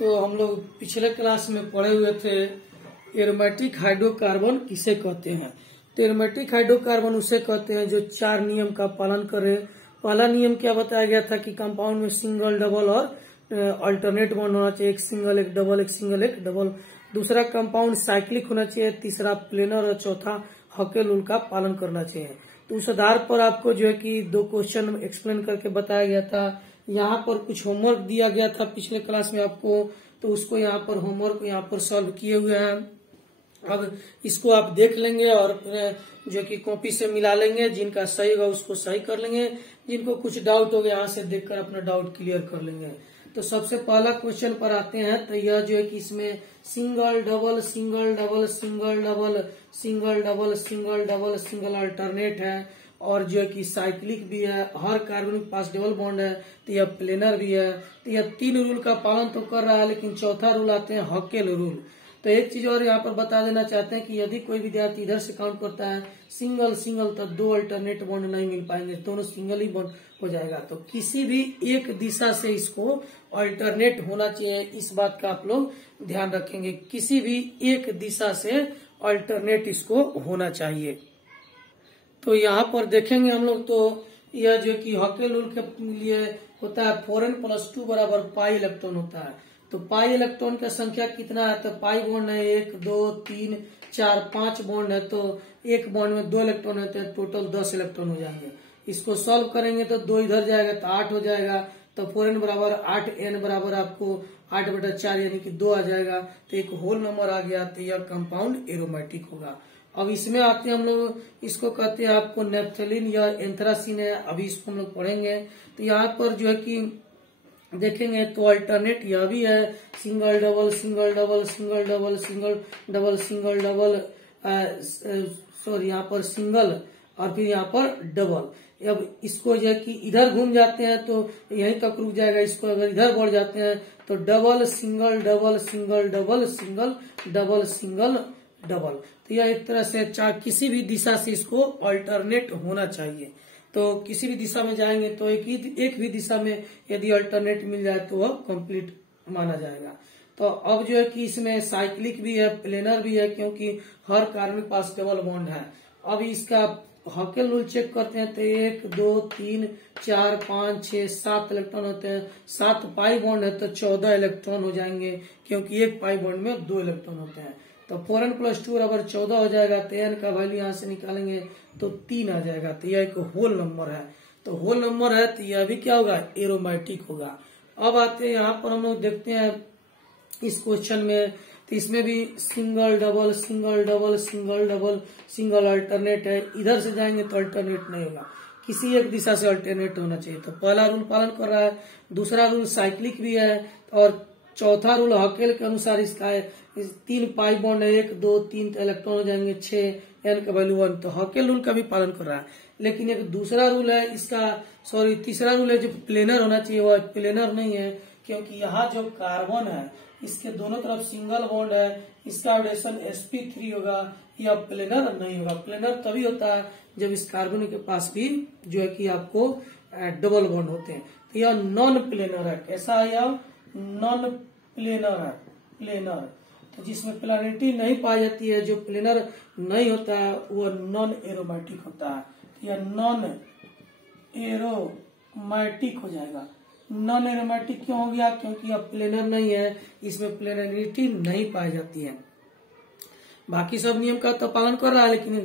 तो हम लोग पिछले क्लास में पढ़े हुए थे एरोमेटिक हाइड्रोकार्बन किसे कहते हैं। तो एरोमेटिक हाइड्रोकार्बन उसे कहते हैं जो 4 नियम का पालन करे। पहला नियम क्या बताया गया था कि कंपाउंड में सिंगल, डबल और अल्टरनेट बॉन्ड होना चाहिए, एक सिंगल एक डबल, एक सिंगल एक डबल। दूसरा कंपाउंड साइक्लिक होना चाहिए, तीसरा प्लेनर और चौथा हॉकेल रूल का पालन करना चाहिए। तो उस आधार पर आपको जो है कि 2 क्वेश्चन एक्सप्लेन करके बताया गया था। यहाँ पर कुछ होमवर्क दिया गया था पिछले क्लास में आपको, तो उसको यहाँ पर होमवर्क यहाँ पर सॉल्व किए हुए हैं। अब इसको आप देख लेंगे और जो कि कॉपी से मिला लेंगे, जिनका सही होगा उसको सही कर लेंगे, जिनको कुछ डाउट होगा यहाँ से देखकर अपना डाउट क्लियर कर लेंगे। तो सबसे पहला क्वेश्चन पर आते हैं। तो यह जो है कि इसमें single double single double single double single double single double single alternate है और जो है कि साइक्लिक भी है, हर कार्बन के पास डबल बॉन्ड है, तो यह प्लेनर भी है। तो यह 3 रूल का पालन तो कर रहा है, लेकिन चौथा रूल आते हैं हॉकेल रूल। तो एक चीज और यहाँ पर बता देना चाहते हैं कि यदि कोई विद्यार्थी इधर से काउंट करता है सिंगल सिंगल, तो 2 अल्टरनेट बॉन्ड नहीं मिल पाएंगे, दोनों सिंगल ही बॉन्ड हो जाएगा। तो किसी भी एक दिशा से इसको अल्टरनेट होना चाहिए, इस बात का आप लोग ध्यान रखेंगे। किसी भी एक दिशा से अल्टरनेट इसको होना चाहिए। तो यहाँ पर देखेंगे हम लोग, तो यह जो कि हॉकेल रूल के लिए होता है 4n+2 बराबर पाई इलेक्ट्रॉन होता है। तो पाई इलेक्ट्रॉन का संख्या कितना है, तो पाई बॉन्ड है 1 2 3 4 5 बॉन्ड है, तो एक बॉन्ड में 2 इलेक्ट्रॉन है, तो टोटल 10 इलेक्ट्रॉन हो जाएंगे। इसको सॉल्व करेंगे तो 2 इधर जाएगा तो 8 हो जाएगा। तो 4n बराबर 8n बराबर आपको 8/4 यानी कि 2 आ जाएगा। तो एक होल नंबर आ गया, तो यह कंपाउंड एरोमेटिक होगा। अब इसमें आते हैं हम लोग, इसको कहते हैं आपको नेफ्थेलिन या एंथ्रासिन है, अभी इसको हम लोग पढ़ेंगे। तो यहाँ पर जो है कि देखेंगे तो अल्टरनेट यह भी है, single double single double single double single double single double, sorry यहाँ पर सिंगल और फिर यहाँ पर डबल। अब इसको जो है कि इधर घूम जाते हैं तो यहीं तक रुक जाएगा, इसको अगर इधर बढ़ जाते हैं तो double single double single double single double single double. तो यह एक तरह से किसी भी दिशा से इसको अल्टरनेट होना चाहिए। तो किसी भी दिशा में जाएंगे तो एक भी दिशा में यदि अल्टरनेट मिल जाए तो वह कंप्लीट माना जाएगा। तो अब जो है कि इसमें साइक्लिक भी है, प्लेनर भी है, क्योंकि हर कार्बन के पास डबल बॉन्ड है। अब इसका हॉकेल रूल चेक करते हैं तो 1 2 3 4 5 6 7 इलेक्ट्रॉन होते हैं। 7 पाई बॉन्ड है तो 14 इलेक्ट्रॉन हो जाएंगे, क्योंकि एक पाई बॉन्ड में 2 इलेक्ट्रॉन होते हैं। तो 4n+2 बराबर 14 हो जाएगा। तो n का वैल्यू यहाँ से निकालेंगे तो 3 आ जाएगा। तो यह एक होल नंबर है। तो होल नंबर है तो यह भी क्या होगा, एरोमेटिक होगा। अब आते हैं यहाँ पर हम लोग देखते हैं इस क्वेश्चन में, तो इसमें भी single double single double single double single alternate है। इधर से जाएंगे तो अल्टरनेट नहीं होगा, किसी एक दिशा से अल्टरनेट होना चाहिए। तो पहला रूल पालन कर रहा है, दूसरा रूल साइक्लिक भी है और चौथा रूल हॉकेल के अनुसार इसका है 3 पाई बॉन्ड है, 1 2 3 इलेक्ट्रॉन हो जाएंगे 6, n का वैल्यू 1। तो हॉकेल रूल का भी पालन कर रहा है। लेकिन एक दूसरा रूल है इसका, सॉरी तीसरा रूल है जो प्लेनर होना चाहिए, वह प्लेनर नहीं है, क्योंकि यहाँ जो कार्बन है इसके दोनों तरफ सिंगल बॉन्ड है, इसका ऑर्डिनेशन sp3 होगा, यह प्लेनर नहीं होगा। प्लेनर तभी होता है जब इस कार्बन के पास भी जो है कि आपको डबल बॉन्ड होते हैं। तो यह नॉन प्लेनर है। कैसा है यह, नॉन प्लेनर है, प्लेनर। तो जिसमें प्लेनरिटी नहीं पाई जाती है, जो प्लेनर नहीं होता है, वह नॉन एरोमेटिक होता है। तो यह नॉन एरोमेटिक हो जाएगा। नॉन एरोमेटिक क्यों हो गया, क्योंकि अब प्लेनर नहीं है, इसमें प्लेनरिटी नहीं पाई जाती है। बाकी सब नियम का तो पालन कर रहा है, लेकिन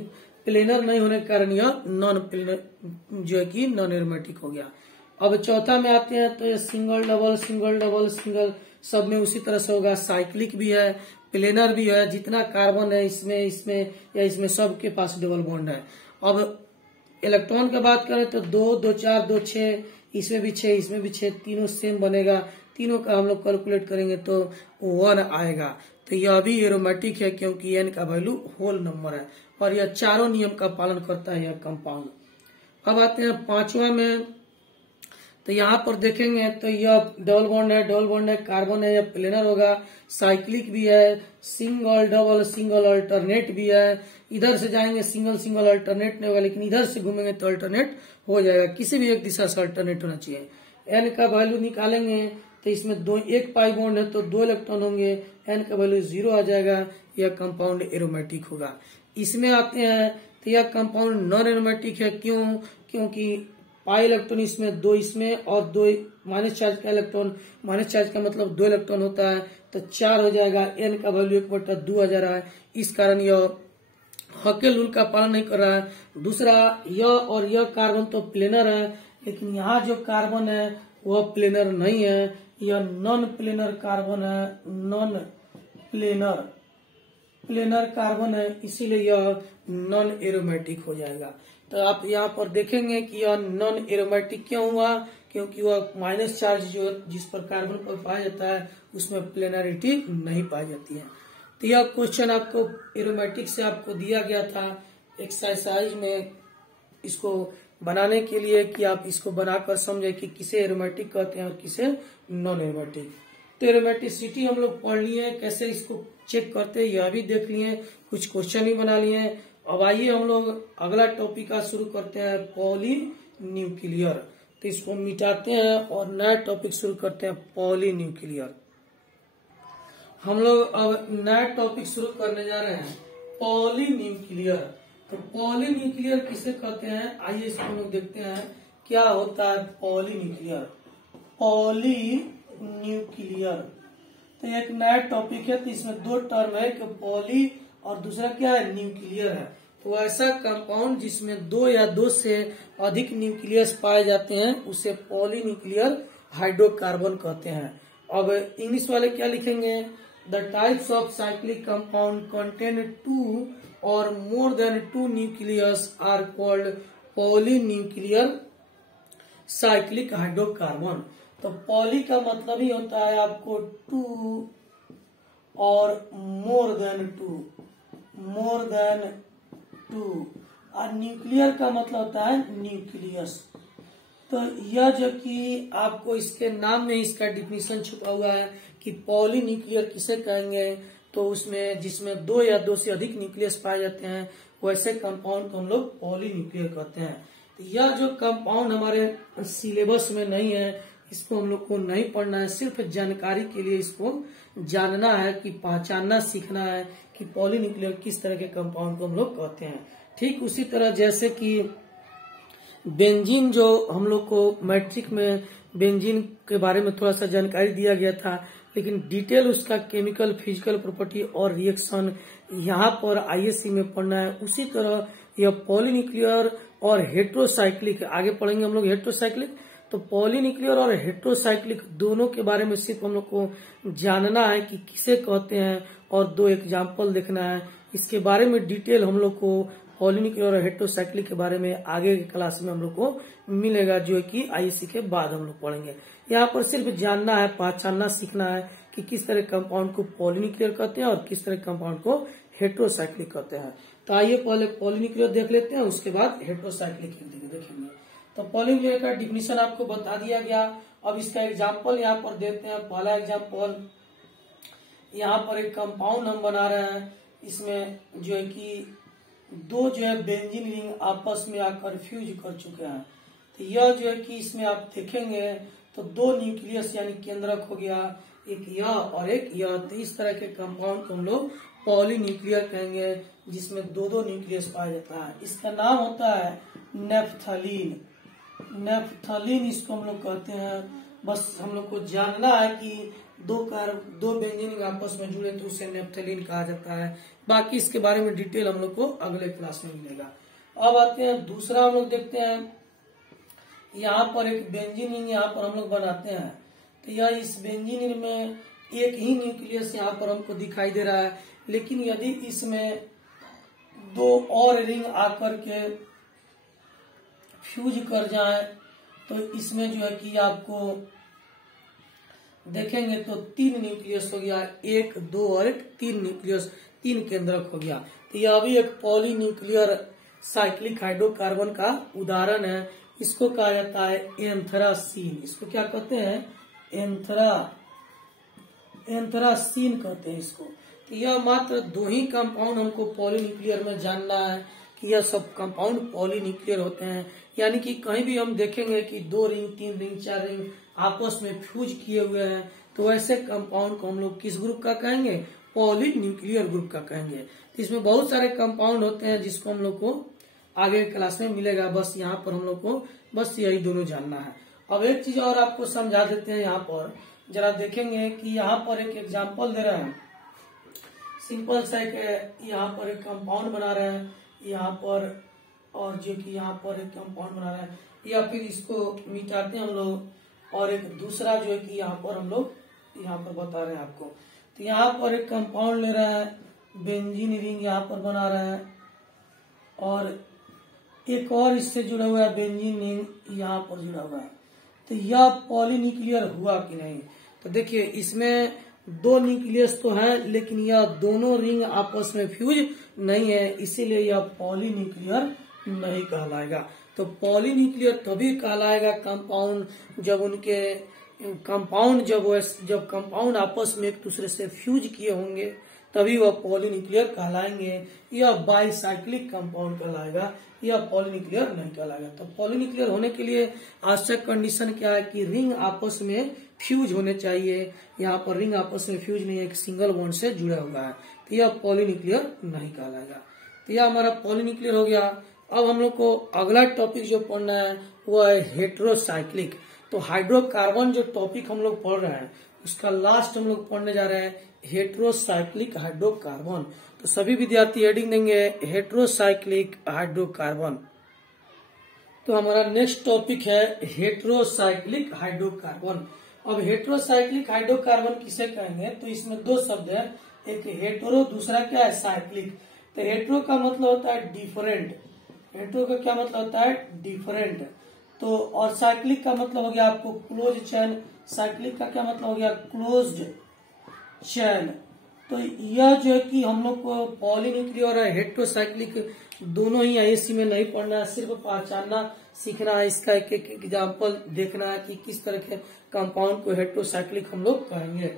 प्लेनर नहीं होने के कारण यह नॉन प्लेनर जो है कि नॉन एरोमेटिक हो गया। अब चौथा में आते हैं, तो ये single double single double single सब में उसी तरह से होगा। साइक्लिक भी है, प्लेनर भी है, जितना कार्बन है इसमें सबके पास डबल बॉन्ड है। अब इलेक्ट्रॉन की बात करें तो 2 2 4 2 6, इसमें भी 6 इसमें भी 6, तीनों सेम बनेगा। तीनों का हम लोग कैलकुलेट करेंगे तो 1 आएगा। तो यह भी एरोमेटिक है, क्योंकि n का वैल्यू होल नंबर है और यह चारों नियम का पालन करता है यह कंपाउंड। अब आते हैं 5वां में, तो यहाँ पर देखेंगे तो यह डबल बॉन्ड है, कार्बन है, यह प्लेनर होगा। साइक्लिक भी है, सिंगल डबल सिंगल अल्टरनेट भी है। इधर से जाएंगे सिंगल सिंगल अल्टरनेट नहीं होगा, लेकिन इधर से घूमेंगे तो अल्टरनेट हो जाएगा। किसी भी एक दिशा से अल्टरनेट होना चाहिए। n का वैल्यू निकालेंगे तो इसमें एक पाई बॉन्ड है तो 2 इलेक्ट्रॉन होंगे, n का वैल्यू 0 आ जाएगा, यह कंपाउंड एरोमेटिक होगा। इसमें आते हैं तो यह कंपाउंड नॉन एरोमेटिक है। क्यों? क्योंकि पाई इलेक्ट्रॉन इसमें 2 इसमें और 2 माइनस चार्ज का इलेक्ट्रॉन, माइनस चार्ज का मतलब 2 इलेक्ट्रॉन होता है तो 4 हो जाएगा, n का वैल्यू 1/2 आ जा रहा है। इस कारण यह हॉकेल रूल का पालन नहीं कर रहा है। दूसरा, यह और यह कार्बन तो प्लेनर है, लेकिन यहाँ जो कार्बन है वह प्लेनर नहीं है, यह नॉन प्लेनर कार्बन है, नॉन प्लेनर कार्बन है, इसीलिए यह नॉन एरोमेटिक हो जाएगा। तो आप यहाँ पर देखेंगे कि यह नॉन एरोमेटिक क्यों हुआ, क्योंकि वह माइनस चार्ज जो जिस पर कार्बन पर पाया जाता है उसमें प्लेनरिटी नहीं पाई जाती है। तो यह क्वेश्चन आपको एरोमेटिक से आपको दिया गया था एक्सरसाइज में, इसको बनाने के लिए कि आप इसको बनाकर समझे कि किसे एरोमेटिक कहते हैं और किसे नॉन एरोमेटिक। तो एरोमेटिसिटी हम लोग पढ़ लिए, कैसे इसको चेक करते हैं यह भी देख लिए, कुछ क्वेश्चन भी बना लिए। अब आइए हम लोग अगला टॉपिक का शुरू करते हैं, पॉलीन्यूक्लियर। तो इसको मिटाते हैं और नया टॉपिक शुरू करते हैं, पॉलीन्यूक्लियर। हम लोग अब नया टॉपिक शुरू करने जा रहे हैं, पॉलीन्यूक्लियर। तो पॉलीन्यूक्लियर किसे कहते हैं, आइए इसको हम लोग देखते हैं क्या होता है पॉलीन्यूक्लियर। पॉलीन्यूक्लियर तो एक नया टॉपिक है, तो इसमें 2 टर्म है, एक पॉली और दूसरा क्या है, न्यूक्लियर है। तो ऐसा कंपाउंड जिसमें 2 या 2 से अधिक न्यूक्लियस पाए जाते हैं उसे पॉलीन्यूक्लियर हाइड्रोकार्बन कहते हैं। अब इंग्लिश वाले क्या लिखेंगे, the types of cyclic compound contain 2 और more than 2 nucleus are called polynuclear cyclic hydrocarbon. तो पॉली का मतलब ही होता है आपको 2 और मोर देन 2 और न्यूक्लियर का मतलब होता है न्यूक्लियस। तो यह जो कि आपको इसके नाम में इसका डिफिनीशन छुपा हुआ है कि पॉलीन्यूक्लियर किसे कहेंगे, तो उसमें जिसमें 2 या 2 से अधिक न्यूक्लियस पाए जाते हैं वैसे कंपाउंड को हम लोग पॉलीन्यूक्लियर कहते हैं। तो यह जो कंपाउंड हमारे सिलेबस में नहीं है, इसको हम लोग को नहीं पढ़ना है, सिर्फ जानकारी के लिए इसको जानना है कि पहचानना सीखना है कि पॉलीन्यूक्लियर किस तरह के कंपाउंड को हम लोग कहते हैं। ठीक उसी तरह जैसे कि बेंजीन, जो हम लोग को मैट्रिक में बेंजीन के बारे में थोड़ा सा जानकारी दिया गया था, लेकिन डिटेल उसका केमिकल फिजिकल प्रॉपर्टी और रिएक्शन यहाँ पर आईएससी में पढ़ना है। उसी तरह यह पॉलीन्यूक्लियर और हेट्रोसाइक्लिक, आगे पढ़ेंगे हम लोग हेट्रोसाइक्लिक। तो पॉलीन्यूक्लियर और हेट्रोसाइक्लिक दोनों के बारे में सिर्फ हम लोग को जानना है कि किसे कहते हैं और 2 एग्जाम्पल देखना है। इसके बारे में डिटेल हम लोग को पॉलीन्यूक्लियर और हेट्रोसाइक्लिक के बारे में आगे की क्लास में हम लोग को मिलेगा, जो कि आईएससी के बाद हम लोग पढ़ेंगे। यहाँ पर सिर्फ जानना है, पहचानना सीखना है कि किस तरह कंपाउंड को पॉलीन्यूक्लियर कहते हैं और किस तरह कंपाउंड को हेट्रोसाइक्लिक कहते हैं। तो आइए पहले पॉलीन्यूक्लियर देख लेते हैं, उसके बाद हेट्रोसाइक्लिक देखेंगे। तो पॉलीन्यूक्लियर का डिफिनीशन आपको बता दिया गया। अब इसका एग्जाम्पल यहाँ पर देते हैं। पहला एग्जाम्पल, यहाँ पर एक कंपाउंड हम बना रहे हैं, इसमें जो है कि 2 जो है बेंजीन रिंग आपस में आकर फ्यूज कर चुके हैं। तो यह जो है कि इसमें आप देखेंगे तो 2 न्यूक्लियस यानी केंद्रक हो गया, एक यह और एक यह। तो इस तरह के कंपाउंड को हम लोग पॉलीन्यूक्लियर कहेंगे, जिसमें 2 न्यूक्लियस पाया जाता है। इसका नाम होता है नेफ्थलीन। नेफ्थलीन इसको हम लोग कहते हैं। बस हम लोग को जानना है कि 2 बेंजीन आपस में जुड़े तो उसे नेफ्थलीन कहा जाता है। बाकी इसके बारे में डिटेल हम लोग को अगले क्लास में मिलेगा। अब आते हैं दूसरा, हम लोग देखते हैं यहाँ पर एक बेंजीन रिंग यहाँ पर हम लोग बनाते हैं। तो यह इस बेंजीन रिंग में एक ही न्यूक्लियस यहाँ पर हमको दिखाई दे रहा है, लेकिन यदि इसमें 2 और रिंग आकर के फ्यूज कर जाए तो इसमें जो है कि आपको देखेंगे तो 3 न्यूक्लियस हो गया, 1, 2 और 3 न्यूक्लियस, 3 केंद्रक हो गया। तो यह भी एक पॉलीन्यूक्लियर साइक्लिक हाइड्रोकार्बन का उदाहरण है। इसको कहा जाता है एंथ्रासीन। इसको क्या कहते हैं, एंथ्रासीन कहते हैं इसको। तो यह मात्र 2 ही कंपाउंड हमको पॉलीन्यूक्लियर में जानना है कि यह सब कंपाउंड पॉलीन्यूक्लियर होते हैं। यानी कि कहीं भी हम देखेंगे कि 2 रिंग 3 रिंग 4 रिंग आपस में फ्यूज किए हुए हैं, तो ऐसे कंपाउंड को हम लोग किस ग्रुप का कहेंगे? पॉलीन्यूक्लियर ग्रुप का कहेंगे। तो इसमें बहुत सारे कंपाउंड होते हैं जिसको हम लोग को आगे क्लास में मिलेगा। बस यहाँ पर हम लोग को बस यही दोनों जानना है। अब एक चीज और आपको समझा देते हैं। यहाँ पर जरा देखेंगे कि यहाँ पर एक एग्जाम्पल दे रहे हैं, सिंपल सा एक यहाँ पर एक कंपाउंड बना रहे हैं यहाँ पर, और जो कि यहाँ पर एक कंपाउंड बना रहे हैं, या फिर इसको मिटाते हैं हम लोग, और एक दूसरा जो है कि यहाँ पर हम लोग यहाँ पर बता रहे हैं आपको। तो यहाँ पर एक कंपाउंड ले रहा है, बेंजीन रिंग यहाँ पर बना रहा है, और एक और इससे जुड़ा हुआ है बेंजीन रिंग यहाँ पर जुड़ा हुआ है। तो यह पॉलीन्यूक्लियर हुआ कि नहीं? तो देखिए इसमें 2 न्यूक्लियस तो है, लेकिन यह दोनों रिंग आपस में फ्यूज नहीं है, इसीलिए यह पॉलीन्यूक्लियर नहीं कहलाएगा। तो पॉलीन्यूक्लियर तभी कहलाएगा कंपाउंड जब कंपाउंड आपस में एक दूसरे से फ्यूज किए होंगे, तभी वह पॉलीन्यूक्लियर कहलाएंगे। यह बाइसाइक्लिक कंपाउंड कहलाएगा, यह पॉलीन्यूक्लियर नहीं कहलाएगा। तो पॉलीन्यूक्लियर होने के लिए आवश्यक कंडीशन क्या है कि रिंग आपस में फ्यूज होने चाहिए। यहाँ पर रिंग आपस में फ्यूज नहीं है, एक सिंगल बॉन्ड से जुड़ा हुआ है, तो यह पॉलीन्यूक्लियर नहीं कहलाएगा। तो यह हमारा पॉलीन्यूक्लियर हो गया। अब हम लोग को अगला टॉपिक जो पढ़ना है वो है हेटेरोसाइक्लिक। तो हाइड्रोकार्बन जो टॉपिक हम लोग पढ़ रहे हैं उसका लास्ट हम लोग पढ़ने जा रहे हैं हेटेरोसाइक्लिक हाइड्रोकार्बन। तो सभी विद्यार्थी हेडिंग देंगे हेटेरोसाइक्लिक हाइड्रोकार्बन। तो हमारा नेक्स्ट टॉपिक है हेटेरोसाइक्लिक हाइड्रोकार्बन। अब हेटेरोसाइक्लिक हाइड्रोकार्बन किसे कहेंगे? तो इसमें 2 शब्द है, एक हेटेरो, दूसरा क्या है? साइक्लिक। तो हेटेरो का मतलब होता है डिफरेंट, हेटेरो का क्या मतलब होता है? डिफरेंट। तो और साइक्लिक का मतलब हो गया आपको क्लोज चैन, साइक्लिक का क्या मतलब हो गया? क्लोज्ड चैन। तो यह जो है कि हम लोग को पॉलीन्यूक्लियर और हेटेरोसाइक्लिक दोनों ही आईएससी में नहीं पढ़ना है, सिर्फ पहचानना सीखना है। इसका एक एक एग्जाम्पल देखना है कि किस तरह के कंपाउंड को हेटेरोसाइक्लिक हम लोग कहेंगे।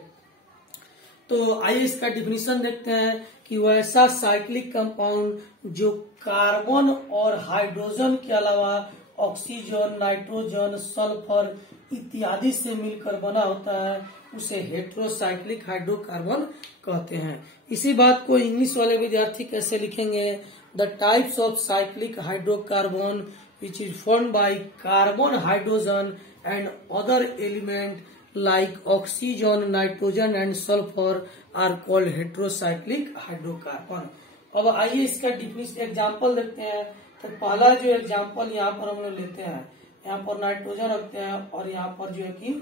तो आइए इसका डिफिनीशन देखते हैं कि वह ऐसा साइक्लिक कंपाउंड जो कार्बन और हाइड्रोजन के अलावा ऑक्सीजन, नाइट्रोजन, सल्फर इत्यादि से मिलकर बना होता है, उसे हेटेरोसाइक्लिक हाइड्रोकार्बन कहते हैं। इसी बात को इंग्लिश वाले विद्यार्थी कैसे लिखेंगे? The types of cyclic hydrocarbon which is formed by carbon, hydrogen and other element like oxygen, nitrogen and sulfur are called heterocyclic hydrocarbon। अब आइए इसका डिफिनेशन एग्जांपल देखते हैं। तो पहला जो एग्जांपल यहाँ पर हम लोग लेते हैं, यहाँ पर नाइट्रोजन रखते हैं और यहाँ पर जो है कि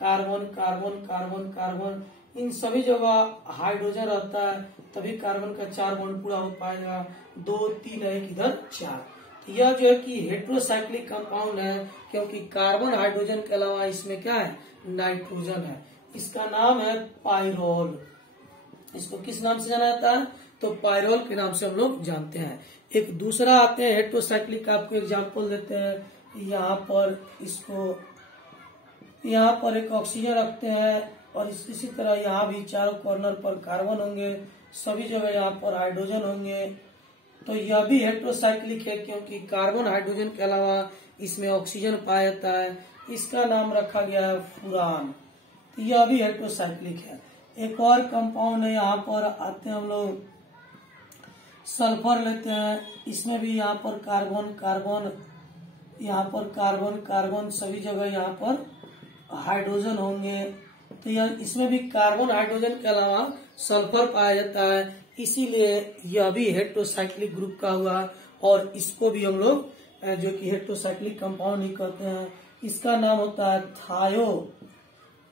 कार्बन कार्बन कार्बन कार्बन, इन सभी जगह हाइड्रोजन रहता है, तभी कार्बन का 4 बॉन्ड पूरा हो पाएगा। 2 3 एक इधर 4। तो यह जो है कि हेटेरोसाइक्लिक कंपाउंड है, क्योंकि कार्बन हाइड्रोजन के अलावा इसमें क्या है? नाइट्रोजन है। इसका नाम है पाइरोल। इसको किस नाम से जाना जाता है? तो पाइरोल के नाम से हम लोग जानते हैं। एक दूसरा आते हैं हेटेरोसाइक्लिक का, आपको एग्जांपल देते हैं। यहाँ पर इसको, यहाँ पर एक ऑक्सीजन रखते हैं और इसी तरह यहाँ भी चारों कॉर्नर पर कार्बन होंगे, सभी जगह यहाँ पर हाइड्रोजन होंगे। तो यह भी हेटेरोसाइक्लिक है, क्योंकि कार्बन हाइड्रोजन के अलावा इसमें ऑक्सीजन पाया जाता है। इसका नाम रखा गया है फुरान। तो यह भी हेटेरोसाइक्लिक है। एक और कंपाउंड है, यहाँ पर आते हैं हम लोग सल्फर लेते हैं। इसमें भी यहाँ पर कार्बन कार्बन, यहाँ पर कार्बन कार्बन, सभी जगह यहाँ पर हाइड्रोजन होंगे। तो यह इसमें भी कार्बन हाइड्रोजन के अलावा सल्फर पाया जाता है, इसीलिए यह भी हेटेरोसाइक्लिक ग्रुप का हुआ। और इसको भी हम लोग जो कि हेटेरोसाइक्लिक कंपाउंड ही कहते हैं। इसका नाम होता है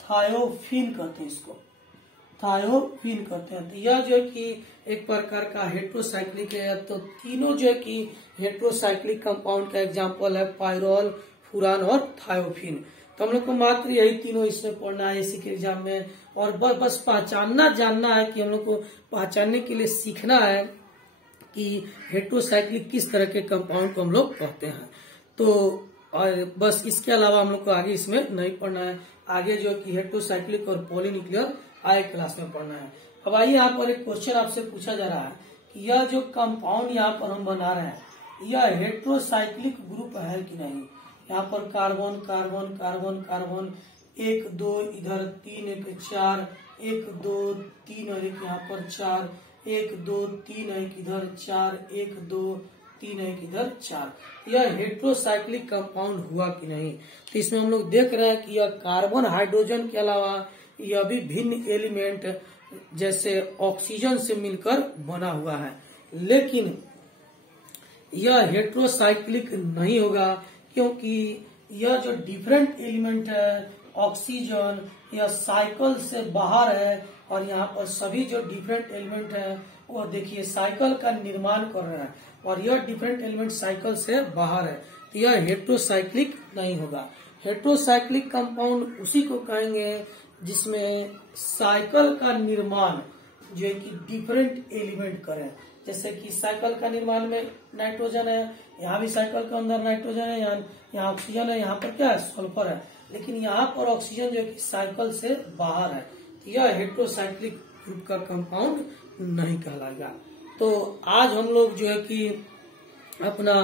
थायोफिन कहते हैं, इसको थायोफिन कहते हैं। तो यह जो है कि एक प्रकार का हेटेरोसाइक्लिक है। तो तीनों जो है कि हेटेरोसाइक्लिक कंपाउंड का एग्जांपल है, पाइरोल, फुरान और थायोफिन। तो हम लोग को मात्र यही तीनों इसमें पढ़ना है इसी के एग्जाम में, और बस पहचानना जानना है कि हम लोग को पहचानने के लिए सीखना है कि हेटेरोसाइक्लिक किस तरह के कंपाउंड को हम लोग कहते हैं। तो और बस इसके अलावा हम लोग को आगे इसमें नहीं पढ़ना है। आगे जो कि हेटेरोसाइक्लिक और पॉलीन्यूक्लियर आगे क्लास में पढ़ना है। अब आइए यहाँ पर एक क्वेश्चन आपसे पूछा जा रहा है कि यह जो कंपाउंड यहाँ पर हम बना रहे हैं, यह हेट्रोसाइक्लिक ग्रुप है कि नहीं। यहाँ पर कार्बन कार्बन कार्बन कार्बन 1 2 इधर 3 1 4 1 2 3 और एक यहाँ पर 4 1 2 3 1 इधर 4 1 2 3 1 इधर 4। यह हेट्रोसाइक्लिक कंपाउंड हुआ कि नहीं। तो इसमें हम लोग देख रहे हैं कि यह कार्बन हाइड्रोजन के अलावा यह भी भिन्न एलिमेंट जैसे ऑक्सीजन से मिलकर बना हुआ है, लेकिन यह हेट्रोसाइक्लिक नहीं होगा क्योंकि यह जो डिफरेंट एलिमेंट है ऑक्सीजन यह साइकिल से बाहर है और यहाँ पर सभी जो डिफरेंट एलिमेंट है वो देखिए साइकिल का निर्माण कर रहे हैं और यह डिफरेंट एलिमेंट साइकिल से बाहर है, तो यह हेट्रोसाइक्लिक नहीं होगा। हेट्रोसाइक्लिक कंपाउंड उसी को कहेंगे जिसमें साइकिल का निर्माण जो है कि डिफरेंट एलिमेंट करें। जैसे कि साइकिल का निर्माण में नाइट्रोजन है, यहाँ भी साइकिल के अंदर नाइट्रोजन है, यहाँ ऑक्सीजन है, यहाँ पर क्या है सल्फर है, लेकिन यहाँ पर ऑक्सीजन जो है कि साइकिल से बाहर है, तो यह हेट्रोसाइक्लिक ग्रुप का कंपाउंड नहीं कहलाएगा। तो आज हम लोग जो है कि अपना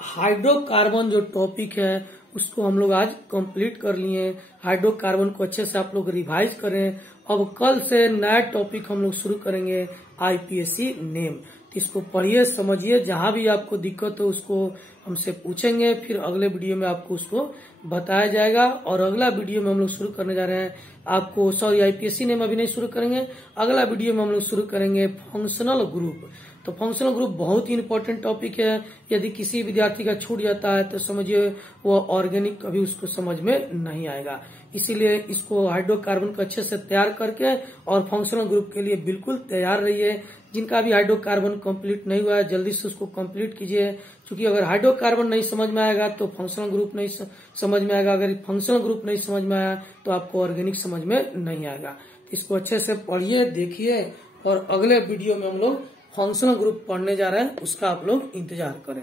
हाइड्रोकार्बन जो टॉपिक है उसको हम लोग आज कंप्लीट कर लिए। हाइड्रोकार्बन को अच्छे से आप लोग रिवाइज करें। अब कल से नया टॉपिक हम लोग शुरू करेंगे आईपीएससी नेम। तो इसको पढ़िए समझिए, जहां भी आपको दिक्कत हो उसको हमसे पूछेंगे, फिर अगले वीडियो में आपको उसको बताया जाएगा। और अगला वीडियो में हम लोग शुरू करने जा रहे हैं आपको, सॉरी आईपीएससी नेम अभी नहीं शुरू करेंगे, अगला वीडियो में हम लोग शुरू करेंगे फंक्शनल ग्रुप। तो फंक्शनल ग्रुप बहुत ही इंपॉर्टेंट टॉपिक है। यदि किसी विद्यार्थी का छूट जाता है तो समझिए वो ऑर्गेनिक कभी उसको समझ में नहीं आएगा। इसीलिए इसको हाइड्रोकार्बन को अच्छे से तैयार करके और फंक्शनल ग्रुप के लिए बिल्कुल तैयार रहिए। जिनका भी हाइड्रोकार्बन कंप्लीट नहीं हुआ है जल्दी से उसको कंप्लीट कीजिए, क्योंकि अगर हाइड्रोकार्बन नहीं समझ में आएगा तो फंक्शनल ग्रुप नहीं समझ में आएगा, अगर फंक्शनल ग्रुप नहीं समझ में आया तो आपको ऑर्गेनिक समझ में नहीं आएगा। इसको अच्छे से पढ़िए, देखिए, और अगले वीडियो में हम लोग फंक्शनल ग्रुप पढ़ने जा रहे हैं, उसका आप लोग इंतजार करें।